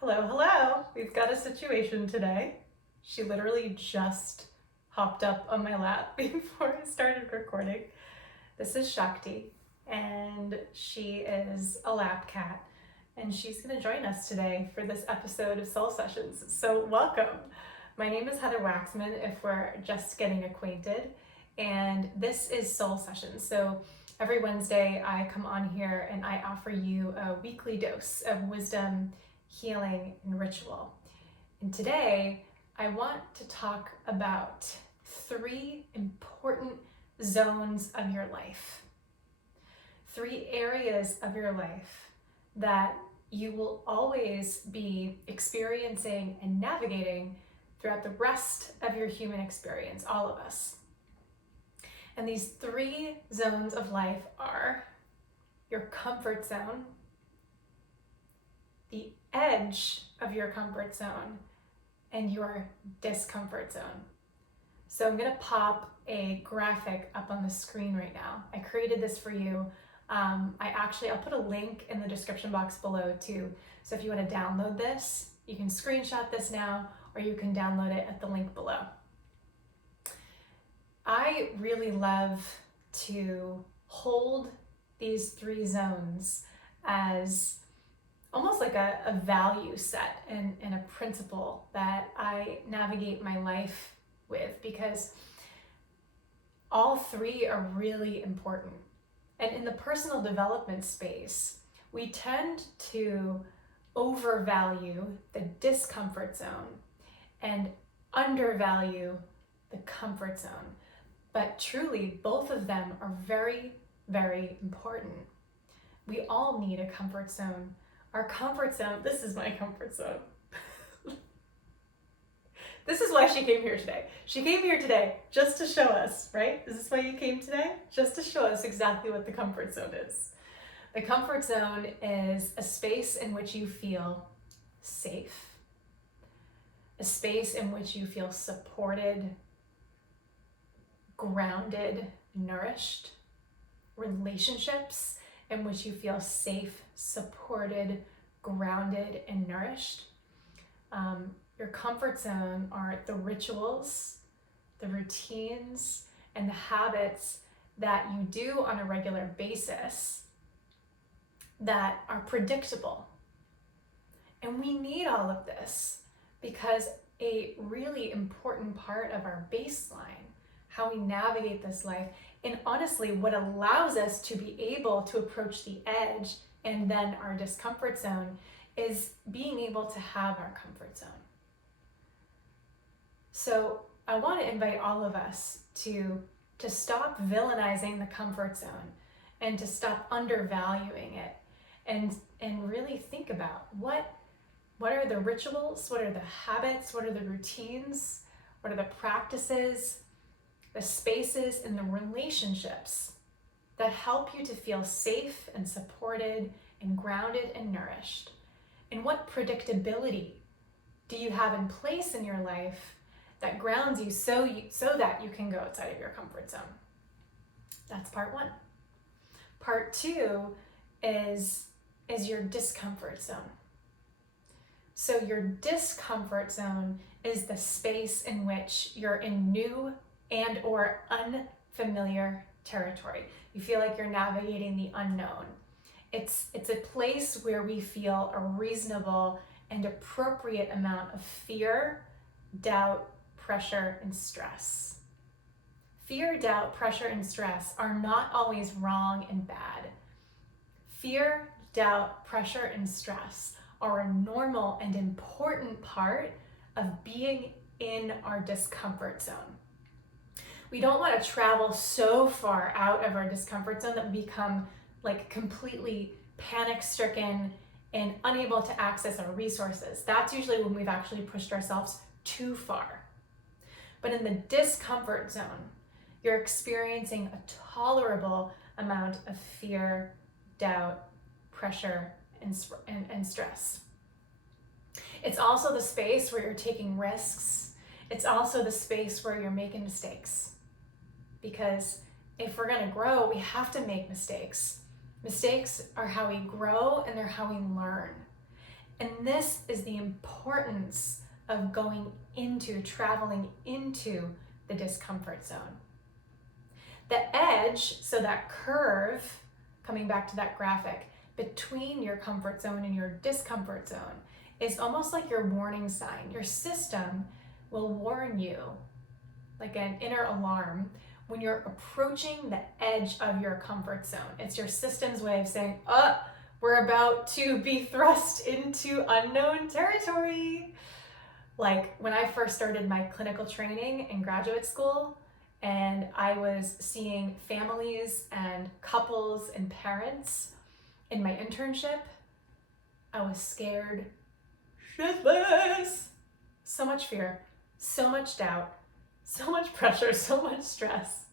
Hello, hello. We've got a situation today. She literally just hopped up on my lap before I started recording. This is Shakti, and she is a lap cat, and she's going to join us today for this episode of Soul Sessions. So, welcome. My name is Heather Waxman, if we're just getting acquainted, and this is Soul Sessions. So, every Wednesday, I come on here and I offer you a weekly dose of wisdom, healing, and ritual. And today, I want to talk about 3 important zones of your life. 3 areas of your life that you will always be experiencing and navigating throughout the rest of your human experience, all of us. And these 3 zones of life are your comfort zone, the edge of your comfort zone, and your discomfort zone. So I'm gonna pop a graphic up on the screen right now. I created this for you. I'll put a link in the description box below too. So if you wanna download this, you can screenshot this now, or you can download it at the link below. I really love to hold these 3 zones as almost like a value set and a principle that I navigate my life with, because all 3 are really important. And in the personal development space, we tend to overvalue the discomfort zone and undervalue the comfort zone. But truly, both of them are very, very important. We all need a comfort zone. Our comfort zone, this is my comfort zone. This is why she came here today. She came here today just to show us, right? Is this why you came today? Just to show us exactly what the comfort zone is. The comfort zone is a space in which you feel safe, a space in which you feel supported, grounded, nourished, relationships in which you feel safe, supported, grounded, and nourished. Your comfort zone are the rituals, the routines, and the habits that you do on a regular basis that are predictable. And we need all of this because a really important part of our baseline, how we navigate this life, and honestly, what allows us to be able to approach the edge and then our discomfort zone, is being able to have our comfort zone. So I want to invite all of us to stop villainizing the comfort zone and to stop undervaluing it, and really think about what are the rituals, what are the habits, what are the routines, what are the practices, the spaces and the relationships that help you to feel safe and supported and grounded and nourished. And what predictability do you have in place in your life that grounds you so that you can go outside of your comfort zone? That's part 1. Part 2 is your discomfort zone. So your discomfort zone is the space in which you're in new and or unfamiliar territory. You feel like you're navigating the unknown. It's a place where we feel a reasonable and appropriate amount of fear, doubt, pressure, and stress. Fear, doubt, pressure, and stress are not always wrong and bad. Fear, doubt, pressure, and stress are a normal and important part of being in our discomfort zone. We don't want to travel so far out of our discomfort zone that we become like completely panic-stricken and unable to access our resources. That's usually when we've actually pushed ourselves too far. But in the discomfort zone, you're experiencing a tolerable amount of fear, doubt, pressure, and stress. It's also the space where you're taking risks. It's also the space where you're making mistakes. Because if we're gonna grow, we have to make mistakes. Mistakes are how we grow and they're how we learn. And this is the importance of traveling into the discomfort zone. The edge, so that curve, coming back to that graphic, between your comfort zone and your discomfort zone is almost like your warning sign. Your system will warn you, like an inner alarm, when you're approaching the edge of your comfort zone. It's your system's way of saying, we're about to be thrust into unknown territory. Like when I first started my clinical training in graduate school, and I was seeing families and couples and parents in my internship, I was scared shitless. So much fear, so much doubt, so much pressure, so much stress.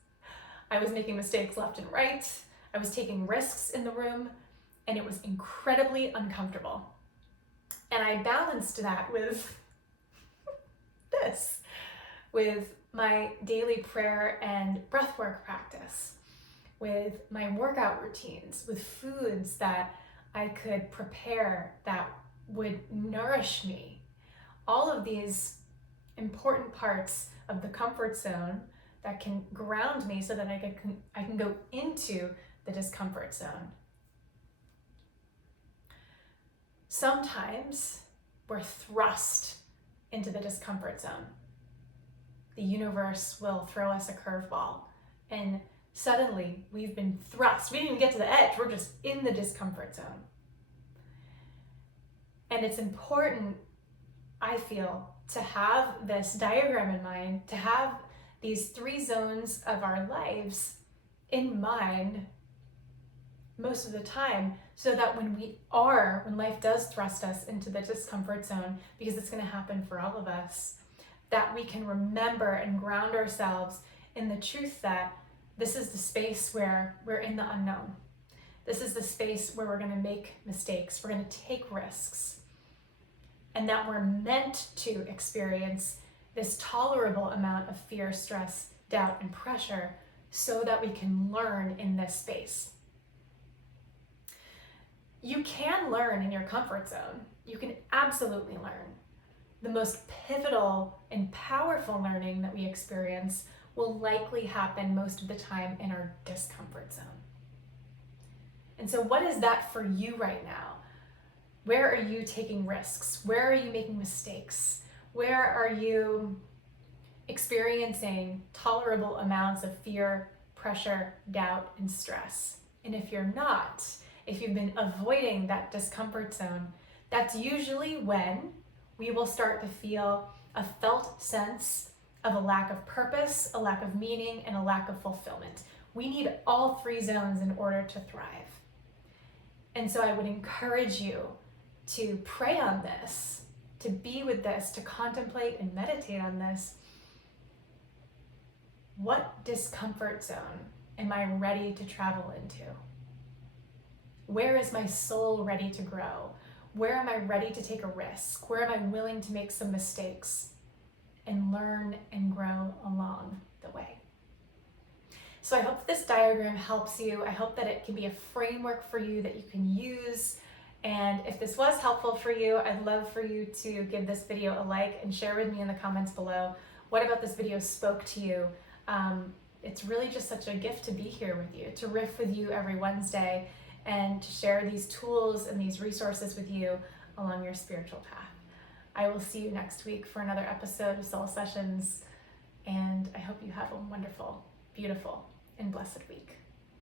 I was making mistakes left and right. I was taking risks in the room, and it was incredibly uncomfortable. And I balanced that with with my daily prayer and breathwork practice, with my workout routines, with foods that I could prepare that would nourish me. All of these important parts of the comfort zone that can ground me so that I can go into the discomfort zone. Sometimes we're thrust into the discomfort zone. The universe will throw us a curveball, and suddenly we've been thrust. We didn't even get to the edge, we're just in the discomfort zone. And it's important, I feel, to have this diagram in mind, to have these 3 zones of our lives in mind most of the time, so that when life does thrust us into the discomfort zone, because it's going to happen for all of us, that we can remember and ground ourselves in the truth that this is the space where we're in the unknown. This is the space where we're going to make mistakes, we're going to take risks, and that we're meant to experience this tolerable amount of fear, stress, doubt, and pressure so that we can learn in this space. You can learn in your comfort zone. You can absolutely learn. The most pivotal and powerful learning that we experience will likely happen most of the time in our discomfort zone. And so what is that for you right now? Where are you taking risks? Where are you making mistakes? Where are you experiencing tolerable amounts of fear, pressure, doubt, and stress? And if you're not, if you've been avoiding that discomfort zone, that's usually when we will start to feel a felt sense of a lack of purpose, a lack of meaning, and a lack of fulfillment. We need all 3 zones in order to thrive. And so I would encourage you to pray on this, to be with this, to contemplate and meditate on this. What discomfort zone am I ready to travel into? Where is my soul ready to grow? Where am I ready to take a risk? Where am I willing to make some mistakes and learn and grow along the way? So I hope this diagram helps you. I hope that it can be a framework for you that you can use. And if this was helpful for you, I'd love for you to give this video a like and share with me in the comments below what about this video spoke to you. It's really just such a gift to be here with you, to riff with you every Wednesday, and to share these tools and these resources with you along your spiritual path. I will see you next week for another episode of Soul Sessions, and I hope you have a wonderful, beautiful, and blessed week.